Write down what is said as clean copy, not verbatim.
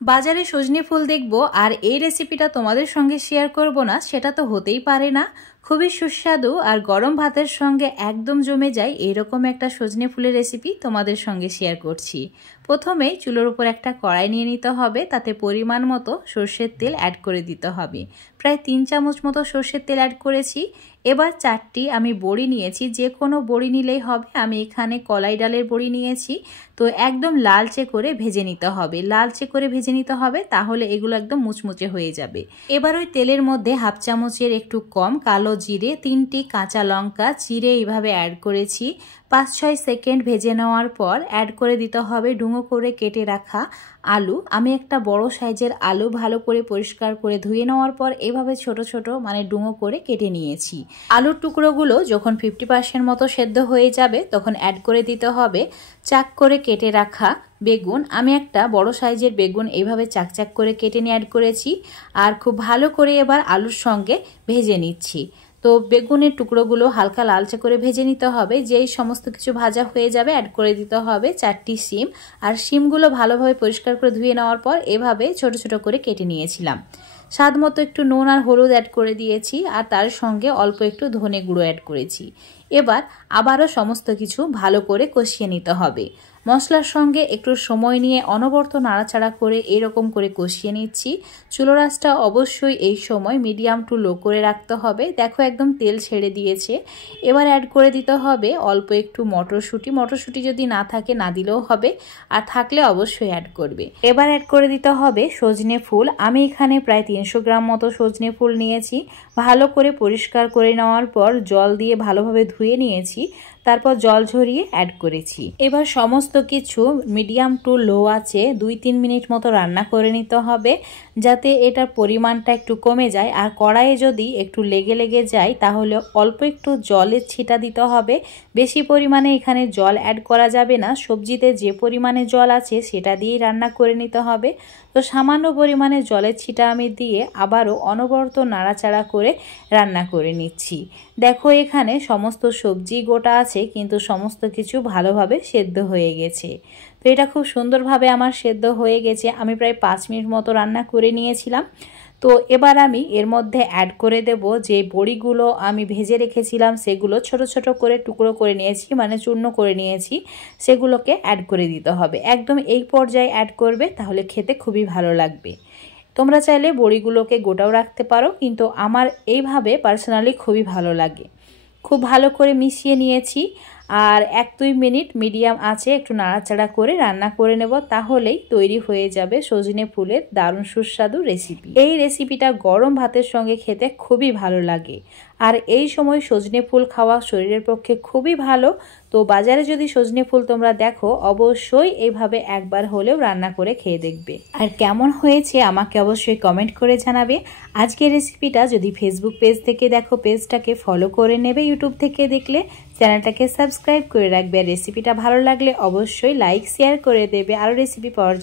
বাজারে সজনে ফুল দেখবো আর এই রেসিপিটা তোমাদের সঙ্গে শেয়ার করব না, সেটা তো হতেই পারে না। খুবই সুস্বাদু আর গরম ভাতের সঙ্গে একদম জমে যায় এরকম একটা সজনে ফুলের রেসিপি তোমাদের সঙ্গে শেয়ার করছি। প্রথমেই চুলোর উপর একটা কড়াই নিয়ে নিতে হবে, তাতে পরিমাণ মতো সর্ষের তেল অ্যাড করে দিতে হবে। প্রায় 3 চামচ মতো সর্ষের তেল অ্যাড করেছি। এবার 4টি আমি বড়ি নিয়েছি, যে কোনো বড়ি নিলেই হবে। আমি এখানে কলাই ডালের বড়ি নিয়েছি। তো একদম লালচে করে ভেজে নিতে হবে, লালচে করে ভেজে নিতে হবে, তাহলে এগুলো একদম মুচমুচে হয়ে যাবে। এবার ওই তেলের মধ্যে 1/2 চামচের একটু কম কালো জিরে, 3টি কাঁচা লঙ্কা চিড়ে এইভাবে অ্যাড করেছি। 5-6 সেকেন্ড ভেজে নেওয়ার পর অ্যাড করে দিতে হবে ডুমো করে কেটে রাখা আলু। আমি একটা বড় সাইজের আলু ভালো করে পরিষ্কার করে ধুয়ে নেওয়ার পর এভাবে ছোট ছোট ডুমো করে কেটে নিয়েছি। আলুর টুকরোগুলো যখন 50% মতো সেদ্ধ হয়ে যাবে তখন অ্যাড করে দিতে হবে চাক করে কেটে রাখা বেগুন। আমি একটা বড় সাইজের বেগুন এইভাবে চাক করে কেটে নিয়ে অ্যাড করেছি। আর খুব ভালো করে এবার আলুর সঙ্গে ভেজে নিচ্ছি। তো বেগুনের টুকরোগুলো হালকা লালচে করে ভেজে নিতে হবে। যেই সমস্ত কিছু ভাজা হয়ে যাবে অ্যাড করে দিতে হবে 4টি শিম। আর শিমগুলো ভালোভাবে পরিষ্কার করে ধুয়ে নেওয়ার পর এভাবে ছোট ছোট করে কেটে নিয়েছিলাম। স্বাদ মতো একটু নুন আর হলুদ অ্যাড করে দিয়েছি, আর তার সঙ্গে অল্প একটু ধনে গুঁড়ো অ্যাড করেছি। এবার আবারও সমস্ত কিছু ভালো করে কষিয়ে নিতে হবে। মশলার সঙ্গে একটু সময় নিয়ে অনবরত নাড়াচাড়া করে এরকম করে কষিয়ে নিচ্ছি। চুলোর আঁচটা অবশ্যই এই সময় মিডিয়াম টু লো করে রাখতে হবে। দেখো একদম তেল ছেড়ে দিয়েছে। এবার অ্যাড করে দিতে হবে অল্প একটু মটরশুঁটি। মটরশুঁটি যদি না থাকে না দিলেও হবে, আর থাকলে অবশ্যই অ্যাড করবে। এবার অ্যাড করে দিতে হবে সজনে ফুল। আমি এখানে প্রায় 300 গ্রাম মতো সজনে ফুল নিয়েছি। ভালো করে পরিষ্কার করে নেওয়ার পর জল দিয়ে ভালোভাবে ধুয়ে নিয়েছি, তারপর জল ঝরিয়ে অ্যাড করেছি। এবার সমস্ত কিছু মিডিয়াম টু লো আছে 2-3 মিনিট মতো রান্না করে নিতে হবে, যাতে এটার পরিমাণটা একটু কমে যায়। আর কড়াইয়ে যদি একটু লেগে যায় তাহলে অল্প একটু জলের ছিটা দিতে হবে। বেশি পরিমাণে এখানে জল অ্যাড করা যাবে না। সবজিতে যে পরিমাণে জল আছে সেটা দিয়েই রান্না করে নিতে হবে। তো সামান্য পরিমাণে জলের ছিটা আমি দিয়ে আবারও অনবরত নাড়াচাড়া করে রান্না করে নিচ্ছি। দেখো এখানে সমস্ত সবজি গোটা আছে, কিন্তু সমস্ত কিছু ভালোভাবে সেদ্ধ হয়ে গেছে। তো এটা খুব সুন্দরভাবে আমার সেদ্ধ হয়ে গেছে। আমি প্রায় 5 মিনিট মতো রান্না করে নিয়েছিলাম। তো এবার আমি এর মধ্যে অ্যাড করে দেব যে বড়িগুলো আমি ভেজে রেখেছিলাম, সেগুলো ছোট ছোট করে টুকরো করে নিয়েছি, মানে চূর্ণ করে নিয়েছি, সেগুলোকে অ্যাড করে দিতে হবে। একদম এই পর্যায়ে অ্যাড করবে, তাহলে খেতে খুবই ভালো লাগবে। তোমরা চাইলে বড়িগুলোকে গোটাও রাখতে পারো, কিন্তু আমার এইভাবে পার্সোনালি খুবই ভালো লাগে। খুব ভালো করে মিশিয়ে নিয়েছি, আর 1-2 মিনিট মিডিয়াম আঁচে একটু নাড়াচাড়া করে রান্না করে নেব, তাহলেই তৈরি হয়ে যাবে সজনে ফুলের দারুণ সুস্বাদু রেসিপি। এই রেসিপিটা গরম ভাতের সঙ্গে খেতে খুবই ভালো লাগে। আর এই সময় সজনে ফুল খাওয়া শরীরের পক্ষে খুবই ভালো। তো বাজারে যদি সজনে ফুল তোমরা দেখো, অবশ্যই এইভাবে একবার হলেও রান্না করে খেয়ে দেখবে। আর কেমন হয়েছে আমাকে অবশ্যই কমেন্ট করে জানাবে। আজকের রেসিপিটা যদি ফেসবুক পেজ থেকে দেখো, পেজটাকে ফলো করে নেবে। ইউটিউব থেকে দেখলে চ্যানেলটাকে সাবস্ক্রাইব করে রাখবে। আর রেসিপিটা ভালো লাগলে অবশ্যই লাইক শেয়ার করে দেবে। আরও রেসিপি পাওয়ার